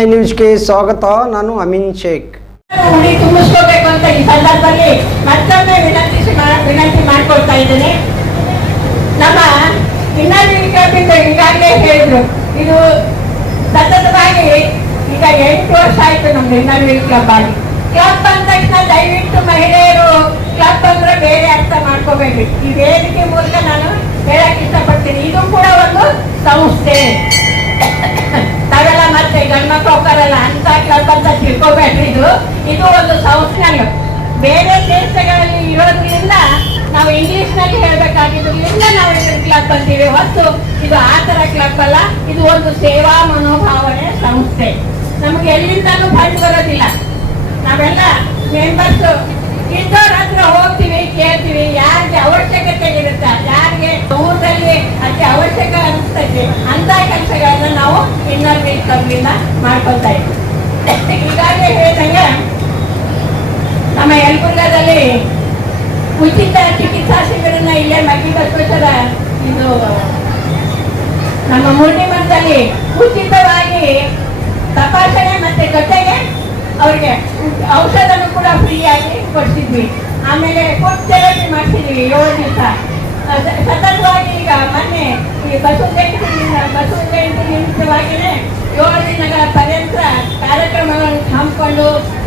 I ನ್ಯೂಸ್ಗೆ ಸ್ವಾಗತ, ನಾನು ಅಮಿನ್ ಶೇಖ್. ತುಂಬಿಸ್ಕೋಬೇಕು ಅಂತ ಈ ಸಂದರ್ಭದಲ್ಲಿ ಮತ್ತೊಮ್ಮೆ ವಿನಂತಿಸಿ ವಿನಂತಿ ಮಾಡ್ಕೊಳ್ತಾ ಇದ್ದೇನೆ. ನಮ್ಮ ಇನ್ನೊಂದು ಈಗಾಗಲೇ ಹೇಳಿದ್ರು. ಇದು ಸತತವಾಗಿ ಈಗ ಎಂಟು ವರ್ಷ ಆಯ್ತು ನಮ್ದು ಇನ್ನೊಂದು ಕ್ಲಬ್ ಆಗಿ ಕ್ಲಬ್ ಅಂದ ತಕ್ಷಣ ದಯವಿಟ್ಟು ಮಹಿಳೆಯರು ಕ್ಲಬ್ ಅಂದ್ರೆ ಬೇರೆ ಅರ್ಥ ಮಾಡ್ಕೋಬೇಕು ಈ ವೇದಿಕೆ ಮೂಲಕ ನಾನು ಹೇಳಕ್ ಇಷ್ಟಪಡ್ತೀನಿ. ಇದು ಕೂಡ ಒಂದು ಸಂಸ್ಥೆ ತಾವೆಲ್ಲ ಮತ್ತೆ ಗಂಡ್ಮಕ್ಳು ಹೋಗ್ತಾರಲ್ಲ ಅಂತ ಕ್ಲಬ್ ಅಂತ ತಿಳ್ಕೊಬೇಡ್ರಿ ಇದು ಇದು ಒಂದು ಸಂಸ್ಥೆ ಬೇರೆ ದೇಶಗಳಲ್ಲಿ ಇರೋದ್ರಿಂದ ನಾವು ಇಂಗ್ಲಿಷ್ನಲ್ಲಿ ಹೇಳ್ಬೇಕಾಗಿದ್ರಿಂದ ನಾವು ಇದನ್ನ ಕ್ಲಬ್ ಅಂತೀವಿ. ಹೊತ್ತು ಇದು ಆ ತರ ಕ್ಲಬ್ ಅಲ್ಲ. ಇದು ಒಂದು ಸೇವಾ ಮನೋಭಾವನೆ ಸಂಸ್ಥೆ. ನಮ್ಗೆ ಎಲ್ಲಿಂದಲೂ ಫಂಡ್ ಬರೋದಿಲ್ಲ. ನಾವೆಲ್ಲ ಮೆಂಬರ್ಸ್ ಇದ್ದವ್ರ ಹತ್ರ ಹೋಗ್ತೀವಿ, ಕೇಳ್ತೀವಿ. ಯಾರಿಗೆ ಅವಶ್ಯಕತೆ ಇರುತ್ತೆ? ಯಾರಿಗೆ ಊರಲ್ಲಿ ಅತಿ ಅವಶ್ಯಕ ಅನಿಸ್ತೈತೆ ಅಂತ ಕೆಲಸಗಳನ್ನ ನಾವು ಇನ್ನೊಂದು ಕಮ್ಮಿಂದ ಮಾಡ್ಕೊತಾ ಇದ್ದೀವಿ. ಈಗಾಗಲೇ ಹೇಳಿದಂಗೆ ನಮ್ಮ ಯಲಬುರ್ಗದಲ್ಲಿ ಉಚಿತ ಚಿಕಿತ್ಸಾ ಶಿಬಿರನ ಇಲ್ಲೇ ಮಗ್ಗಿ ಬಸವೇಶ್ವರ ಇದು ನಮ್ಮ ಮುರ್ಣಿಮಠದಲ್ಲಿ ಉಚಿತವಾಗಿ ತಪಾಸಣೆ ಮತ್ತೆ ಜೊತೆಗೆ ಅವ್ರಿಗೆ ಔಷಧನೂ ಕೂಡ ಫ್ರೀಯಾಗಿ ಕೊಡ್ತಿದ್ವಿ ಆಮೇಲೆ ಫುಡ್ ಥೆರಪಿ ಮಾಡ್ತಿದ್ವಿ ಏಳು ದಿವಸ. ಸತತವಾಗಿ ಈಗ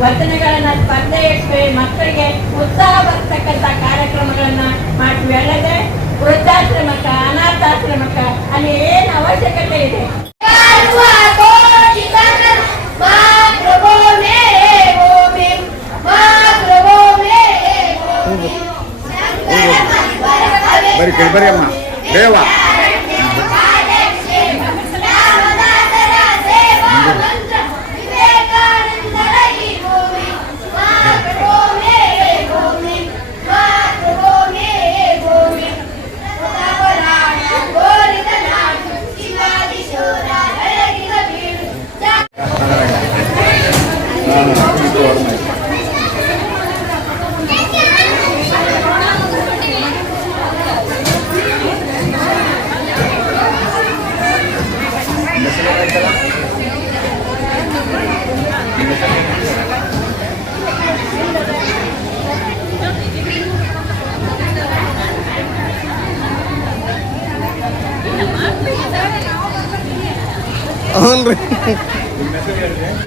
ವಚನಗಳನ್ನ ಸ್ಪರ್ಧೆ ಇಟ್ಟು ಮಕ್ಕಳಿಗೆ ಉತ್ಸಾಹ ಬರ್ತಕ್ಕಂಥ ಕಾರ್ಯಕ್ರಮಗಳನ್ನ ಮಾಡ್ತೀವಿ. ಅಲ್ಲದೆ ವೃದ್ಧಾಶ್ರಮಕ್ಕ, ಅನಾಥಾಶ್ರಮಕ್ಕ ಅಲ್ಲಿ ಏನು ಅವಶ್ಯಕತೆ ಇದೆ? ಬರೀ ಬರೀ ಅಮ್ಮ. ದೇವ. ஆன்றி